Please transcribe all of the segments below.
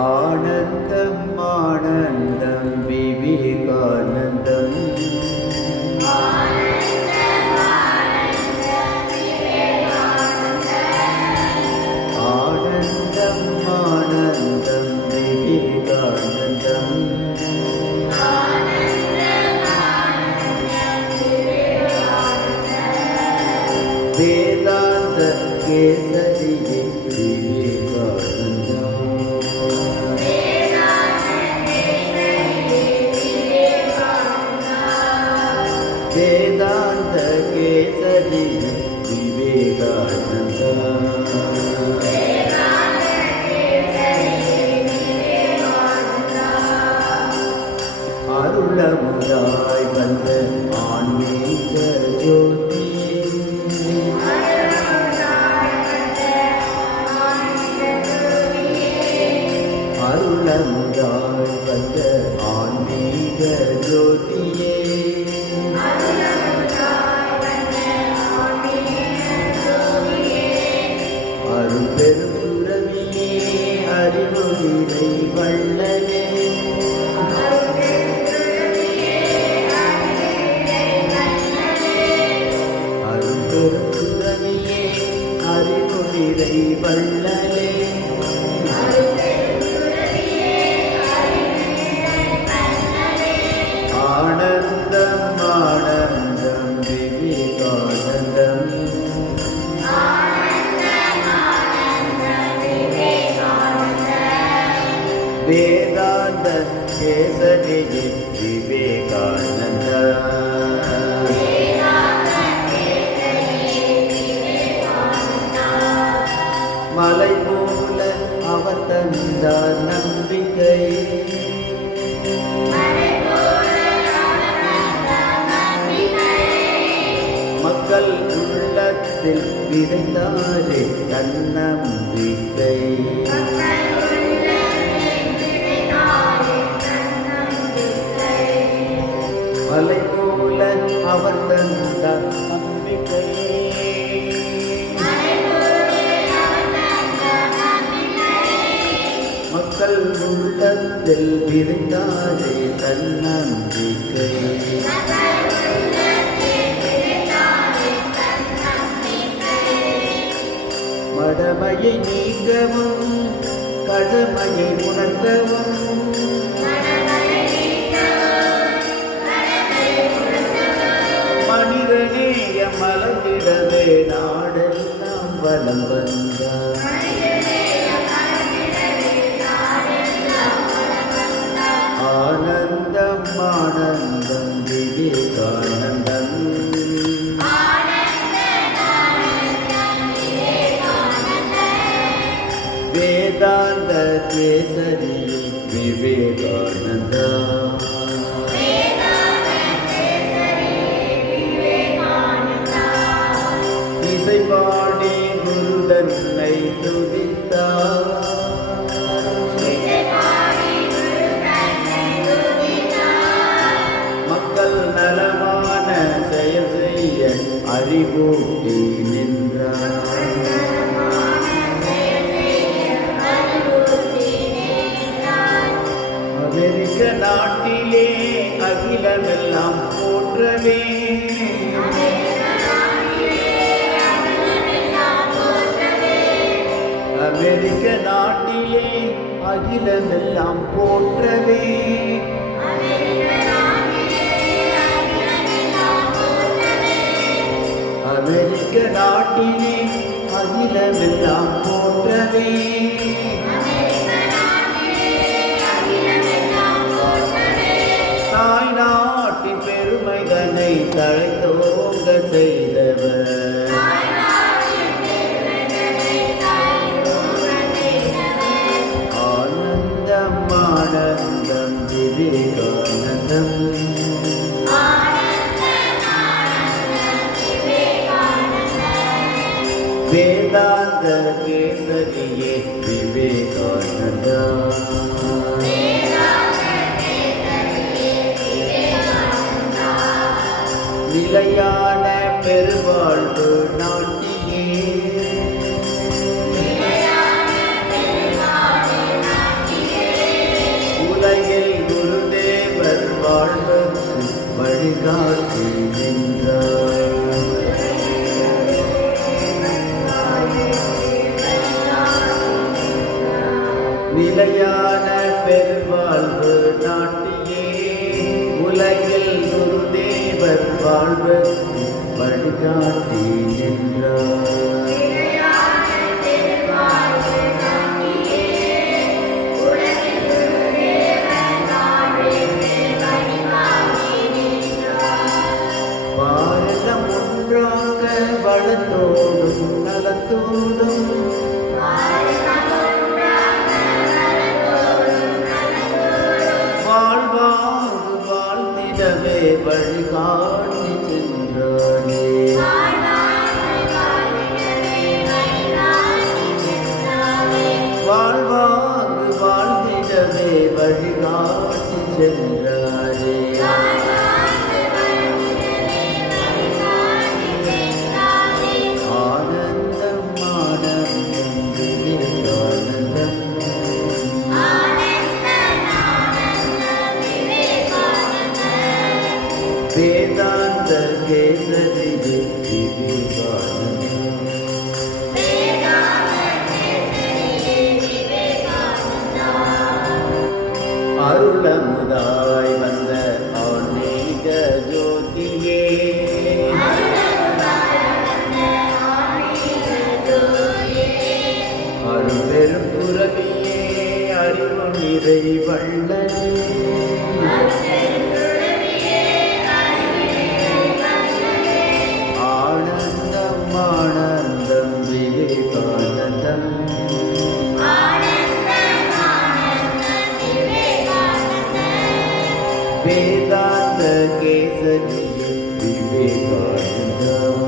ஆனந்தம் ஆனந்தம் விவேகானந்தம் ஆனந்தம் ஆனந்தம் விவேகானந்தம் வேதாந்த கேசரியே வேதாந்த கேசரி விவேகானந்த அருளமுதாய் வந்த ஆன்மீக ஜோதி அருளமுதாய் வந்த ஆன்மீக ஜோதியே பெருங்குரவியே அறிவுரை வள்ளலே அரும்பெருங்குரவியே அறிவுரை வள்ளலே ஆனந்தம் ஆனந்தம் விவேகானந்தம் வேதாந்த கேசரியே விவேகானந்த மலை போல அவர் தந்தார் நம்பிக்கை மக்கள் உள்ளத்தில் விதைத்தாரே தன்னம்பிக்கை மலை போல அவர் தந்த நம்பிக்கை மக்கள் உள்ளத்தில் விதைத்தாரே தன்னம்பிக்கை மடமையை நீக்கவும் கடமையை உணர்த்தவும் மனிதநேய மலர்ந்திடவே நாடெல்லாம் வலம் வந்தார் ஆனந்தம் ஆனந்தம் விவேகானந்தம் வேதாந்த கேசரி விவேகானந்தா இசைபாடி குருதன்னை துதித்தார் மக்கள் நலமான செயல் செய்ய அறிவூட்டி நின்றார் அமெரிக்க நாட்டிலே அகிலமெல்லாம் போற்றவே அமெரிக்க நாட்டிலே அகிலமெல்லாம் போற்றவே அமெரிக்க நாட்டிலே அகிலமெல்லாம் போற்றவே தாய் நாட்டின் பெருமைதனை தழைத்தோங்க செய்தவர் ஆனந்தம் ஆனந்தம் விவேகானந்தம் வேதாந்த கேசரியே விவேகானந்தா நிலையான பெருவாழ்வு நாட்டிலே நிலையான பெருவாழ்வு நாட்டியே உலகில் குருதேவர் வாழ்வு வழிகாட்டி நின்றார். பாரதம் ஒன்றாக வளத்தோடும் நலத்தோடும் வாழ்வாங்கு வாழ்ந்திடவே வழிகாட்டி சென்றானே. வாழ்வாங்கு வாழ்ந்திடவே வழிகாட்டி சென்றாரே. ஆனந்தம் ஆனந்தம் விவேகானந்தம். வேதாந்த கேசரி விவேகானந்தம். அருளமுதாய் வந்த ஆன்மீக ஜோதியே அருள்பெரும் புரவியே அறிவு நிறை வள்ளலே. ஆனந்தம் ஆனந்தம் விவேகானந்தம். வேதாந்த கேசரி விவேகானந்தம்.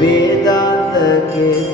வேதாந்த கேசரி